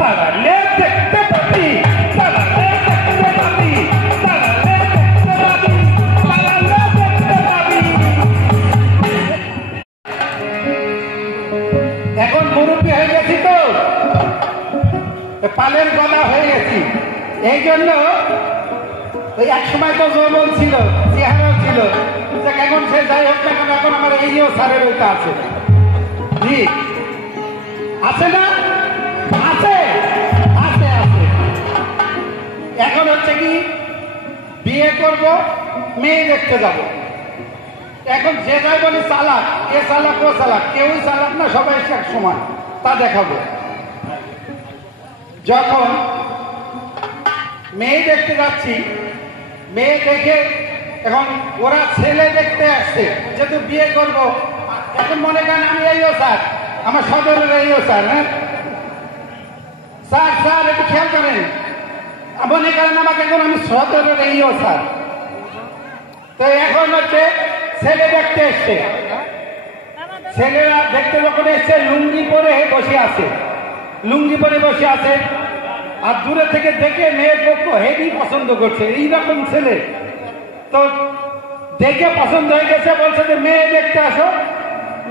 দাঁড়ালে দেখতে পাবি, দাঁড়ালে দেখতে পাবি, দাঁড়ালে দেখতে পাবি, দাঁড়ালে দেখতে পাবি। এখন মুরব্বী হয়ে গেছি তো, পালের গলা হয়ে গেছি, এই জন্য ওই এক সময় তো যৌবন ছিল, চেহারাও ছিল, এখন সে যাই হোক না কেন এখন আমার এইও সারের ওইটা আছে, ঠিক আছে না? আছে আছে আছে। এখন হচ্ছে কি বিয়ে করব, মেয়ে দেখতে যাব। এখন যে যাই বলি চালাক, এ চালাক ও চালাক, কেউই চালাক না, সবাই এক সমান, তা দেখাবো। যখন মেয়ে দেখতে যাচ্ছি, মেয়ে দেখে এখন ওরা ছেলে দেখতে আসছে, যেহেতু বিয়ে করব, এখন মনে করেন আমি এইও স্যার, আমার সদরের এইও স্যার, হ্যাঁ স্যার স্যার একটু খেয়াল করেন, মনে করেন আমাকে এখন আমি সদরের এইও স্যার। তো এখন হচ্ছে ছেলে দেখতে এসছে, ছেলেরা দেখতে যখন এসছে লুঙ্গি পরে বসে আছে, লুঙ্গি পরে বসে আছে, আর দূরে থেকে দেখে মেয়ের পক্ষ হেভি পছন্দ করছে, এইরকম ছেলে। তো দেখে পছন্দ হয়ে গেছে, বলছে যে মেয়ে দেখতে আসো।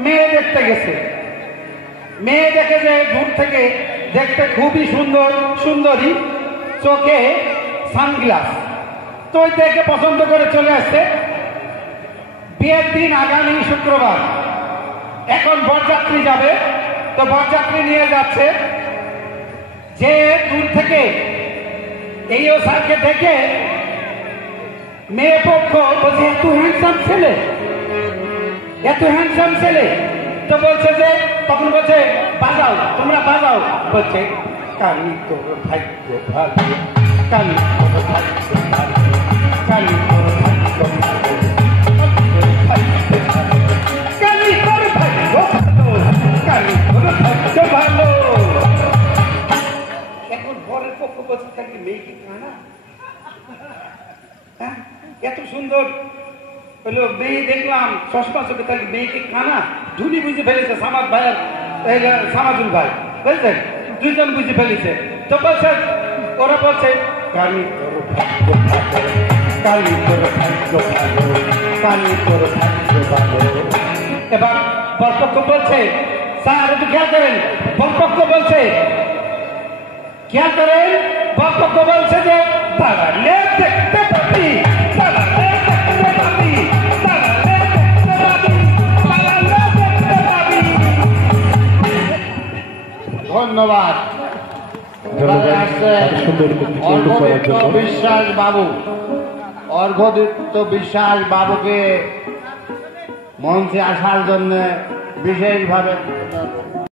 মেয়ে দেখতে গেছে, মেয়ে দেখে যে দূর থেকে দেখতে খুবই সুন্দর, সুন্দরী, চোখে সানগ্লাস, তো ওই দেখে পছন্দ করে চলে আসছে। বিয়ের দিন আগামী শুক্রবার, এখন বরযাত্রী যাবে, তো বরযাত্রী নিয়ে যাচ্ছে, যে দূর থেকে এই স্যারকে দেখে মেয়ে পক্ষ বলছে এত হ্যান্ডসাম ছেলে, এত হ্যান্ডসাম ছেলে। তো বলছে যে, তখন বলছে বাজাও, তোমরা বাজাও। বলছে কালি তোর ভাগ্য ভালো, কালি তোর ভাগ্য ভালো, কালি তোর ভাগ্য ভালো, কালি তোর ভাগ্য ভালো, কালি তোর ভাগ্য ভালো। এখন বরের পক্ষ বলছে তাকে মেয়ে কি কানা, হ্যাঁ এত সুন্দর হলো মেয়ে দেখলাম, চশমা চোখে, তাহলে মেয়েকে কানা, ধুনি বুঝে ফেলেছে সামাদ ভাই আর সামাজুল ভাই, বুঝলেন, দুইজন বুঝে ফেলেছে। তো বলছে, ওরা বলছে কালি তোর ভাগ্য ভালো, কালি তোর ভাগ্য ভালো, কালি তোর ভাগ্য ভালো। এবার বরপক্ষ বলছে, স্যার একটু খেয়াল করেন, বরপক্ষ বলছে খেয়াল করেন, বরপক্ষ বলছে যে দাঁড়ালে দেখতে পাবি, দাঁড়ালে দেখতে পাবি, দাঁড়ালে দেখতে পাবি, দাঁড়ালে দেখতে পাবি। ধন্যবাদ। অর্ঘদীপ্ত বিশ্বাস বাবু, অর্ঘদীপ্ত বিশ্বাস বাবুকে মঞ্চে আসার জন্য বিশেষভাবে